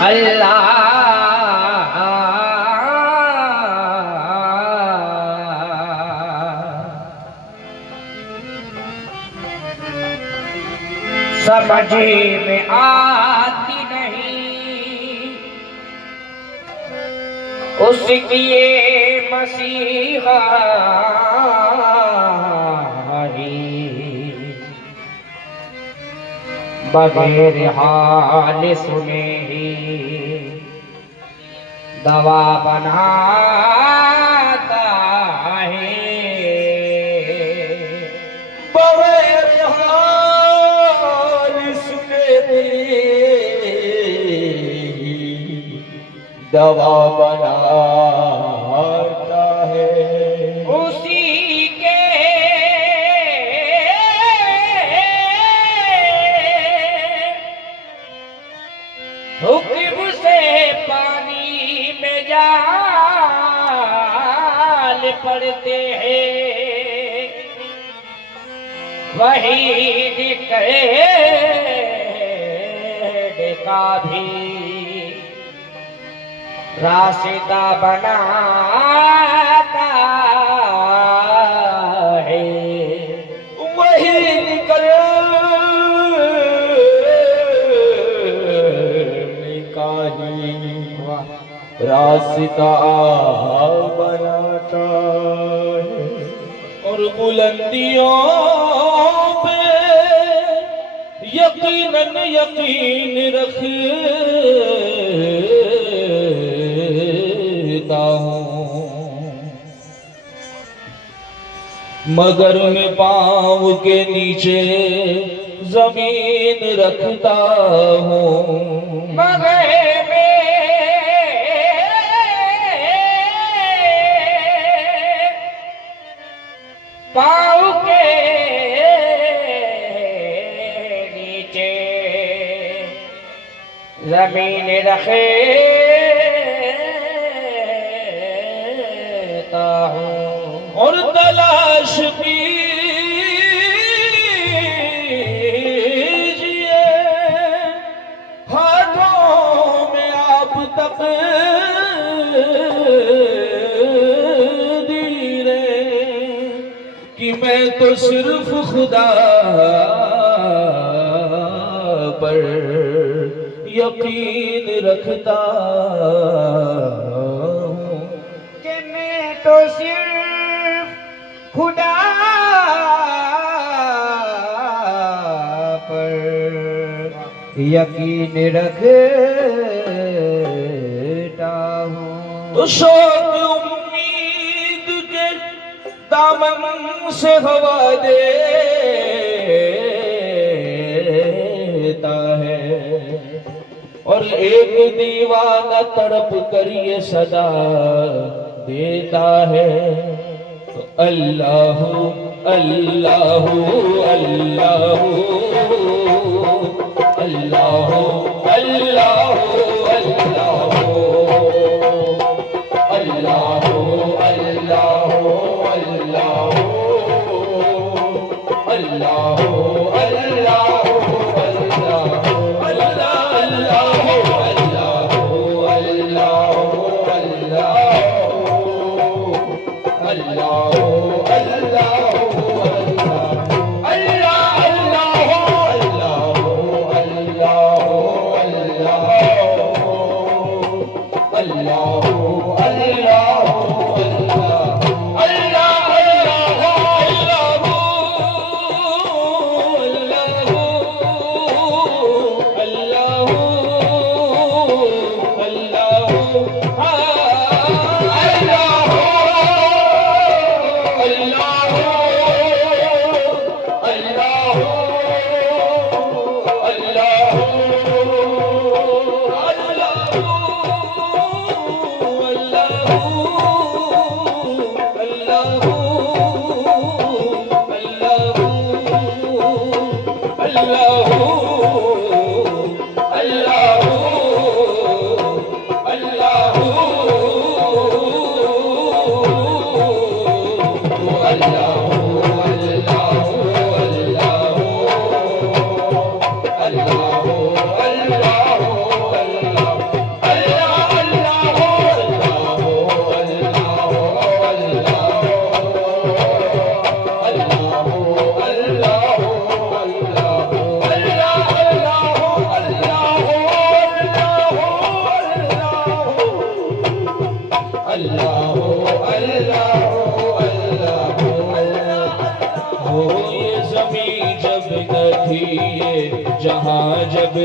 अल्लाह समझ में आती नहीं उसकी ये मसीहा बगैर हाल सुने ही दवा बनाता है। बगैर हाल सुने ही दवा बनाता है। उसी के हुक्म से पानी में जाल पड़ते हैं वही निकले का भी रास्ता बनाता है। वही निकलने का ही रास्ता बनाता है। और बुलंदियों पे यकीनन यकीन रखता हूँ मगर मैं पाँव के नीचे जमीन रखता हूँ। मगर पाँव के नीचे जमीन रखता हूँ। और तलाश कीजिए हाथों में आप तकदीरें कि मैं तो सिर्फ खुदा पर यकीन रखता हूँ। कि मैं तो सिर्फ खुदा पर यकीन रखता हूँ। तो शौक उम्मीद के दामन से हवा देता है और एक दीवाना तड़प कर ये सदा देता है। तो अल्लाह अल्लाह अल्लाह अल्लाह अल्लाह अल्लाह अल्लाह अल्लाह अल्लाह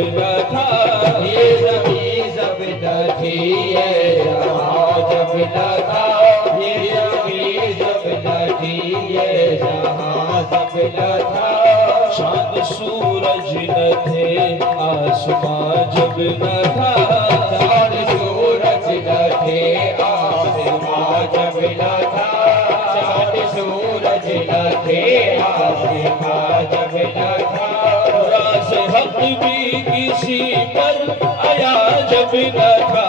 न था, ये ज़मीं जब न थी, ये जहां जब न था, ये ज़मीं जब न थी, ये जहां जब न था। चांद सूरज न थे, आसमां जब न था, चांद सूरज न थे, आसमां जब न था, चांद सूरज न थे, आसमां जब न था। राज़ हक भी किसी पर आया जब न था,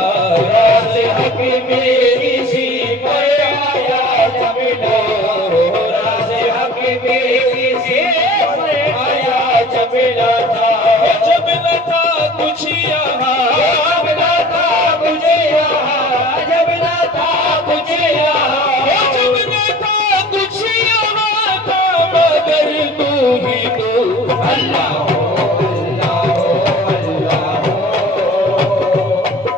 राज़ हक भी किसी पर आया जब न था, राज़ हक भी किसी पर आया जब न था। जब न था कुछ यहाँ, जब न था कुछ यहाँ, जब न था कुछ यहाँ, जब न था कुछ यहाँ था, मगर तू ही तू अल्लाह हो, अल्लाह हो, अल्लाह हो,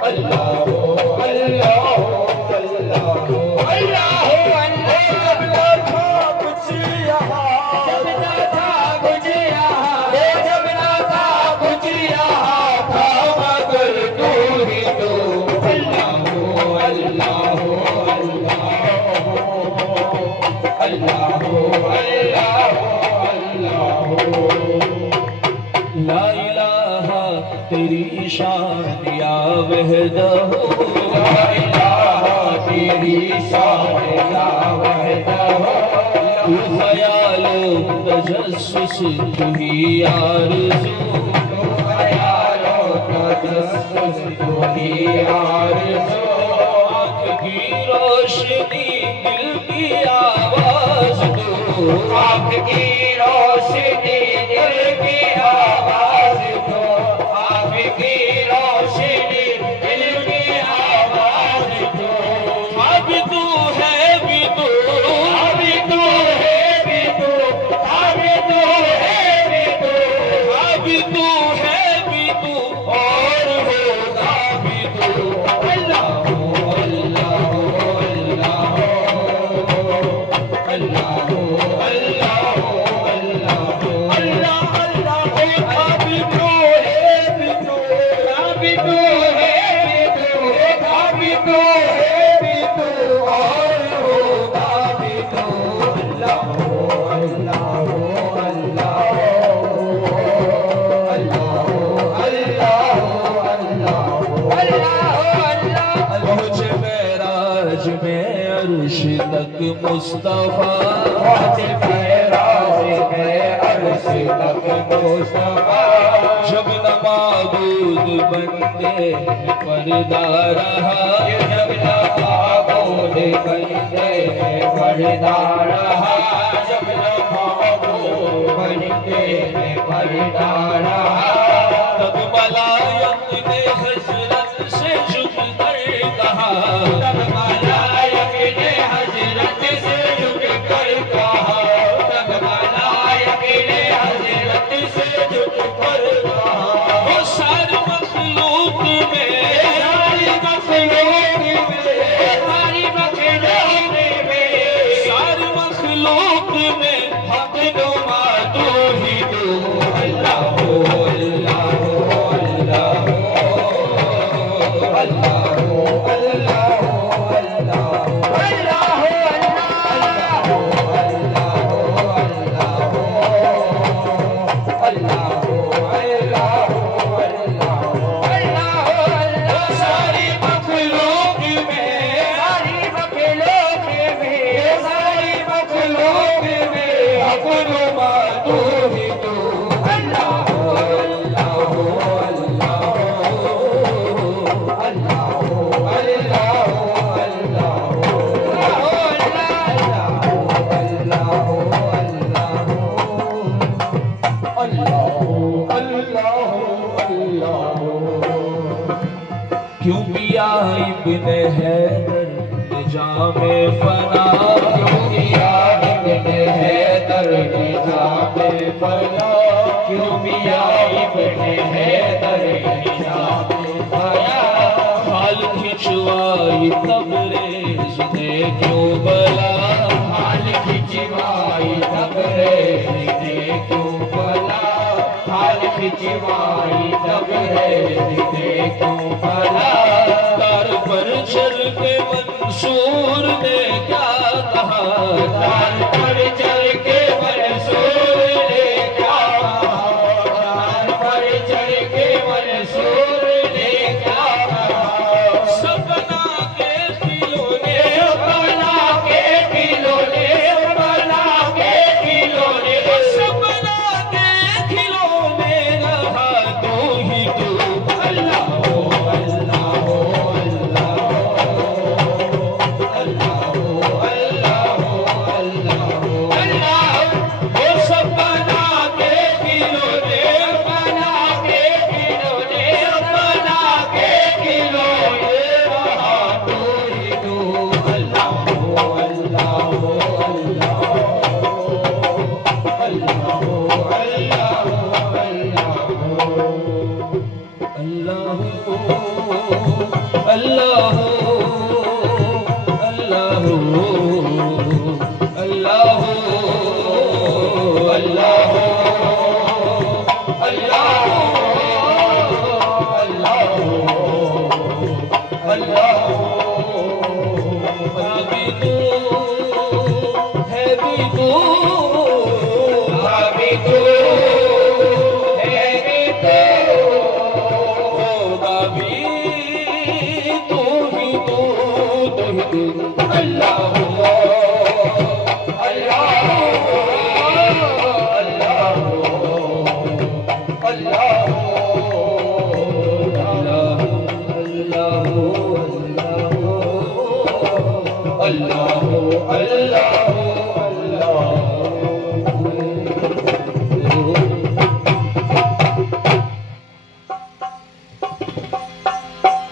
अल्लाह हो, अल्लाह हो, अल्लाह हो, अल्लाह हो, अल्लाह। जब न था कुछ यहाँ, जब न था कुछ यहाँ, जब न था कुछ यहाँ था, मगर तू ही तू अल्लाह हो, अल्लाह हो, अल्लाह हो, अल्लाह हो, अल्लाह हो। ला इलाहा तेरी शान या वहदहू, ला इलाहा तेरी शान या वहदहू, तू ख्यालो तजस्सुस तू ही आरज़ू, तू ख्यालो तजस्सुस तू ही आरज़ू। आँख की रोशनी दिल की आवाज़ तू, आँख की रोशनी दिल की आवाज़ तू, आँख की रोशनी दिल की आवाज़ तू। अब तू है भी तू, अब तू है भी तू, अब तू है भी तू, अब तू है भी तू, और होगा भी तू अल्लाह हो, अल्लाह हो, अल्लाह हो, अल्लाह हो, अल्लाह हो, अल्लाह हो, अल्लाह अल्लाह हो। अब तू है भी तू, अब तू है भी तू, अब तू है भी तू, और होगा भी तू अल्लाह हो, अल्लाह हो, अल्लाह हो, अल्लाह हो, अल्लाह हो, अल्लाह हो, अल्लाह हो, अल्लाह। पहुँचे मेराज में अर्श तक मुस्तफा, पहुँचे मेराज में अर्श तक मुस्तफा। जब न माबूद बंदे पर्दा रहा, जब न माबूद बंदे पर्दा रहा, जब न माबूद बंदे पर्दा रहा, तब मलायक ने हजरत से झुक कर कहा, तब मलायक ने हजरत से झुक कर कहा, तब मलायक ने हजरत से झुक कर कहा। वो सारी मखलूक में, सारी मखलूक में, सारी मखलूक में, सारी मखलूक में हक नुमा तू ही तू अल्लाह हो, अल्लाह हो, अल्लाह हो, अल्लाह हो, अल्लाह हो, अल्लाह हो, अल्लाह हो, अल्लाह हो, अल्लाह हो, अल्लाह हो, अल्लाह हो, अल्लाह हो, अल्लाह हो, अल्लाह। सारी मखलूक में, सारी मखलूक में, सारी मखलूक में हक नुमा तू ही तू अल्लाह हो, अल्लाह हो, अल्लाह हो, अल्लाह हो, अल्लाह हो, अल्लाह हो, अल्लाह हो, अल्लाह हो, अल्लाह हो। क्यों पिया इब्न हैदर निजामे फना, क्यों पिया इब्न हैदर निजामे फना, क्यों पिया इब्न हैदर निजामे फना। हाल खिंचवाई तबरेज़ ने क्यों बला, हाल खिंचवाई तबरेज़ ने क्यों बला, हाल खिंचवाई तबरेज़ तू भला। तार पर चल के मंसूर ने क्या कहा, तार पर चल के मंसूर ने क्या कहा, तार पर चल के मंसूर ने क्या कहा। सपना के खिलौने, सपना के खिलौने, सपना के खिलौने, सपना के खिलौने रहा तू ही तू। अल्लाह हो अल्लाह हो अल्लाह हो अल्लाह हो अल्लाह हो अल्लाह हो अल्लाह। वो सपना के खिलौने, सपना के खिलौने, सपना के खिलौने रहा तू ही तू। अल्लाह हो अल्लाह हो अल्लाह हो अल्लाह हो अल्लाह हो अल्लाह हो अल्लाह हो अल्लाह हो अल्लाह हो अल्लाह हो अल्लाह हो। अभी तू है भी तू, अभी तू है भी तू, होगा भी तू ही तू, तू ही तू। अल्लाह हो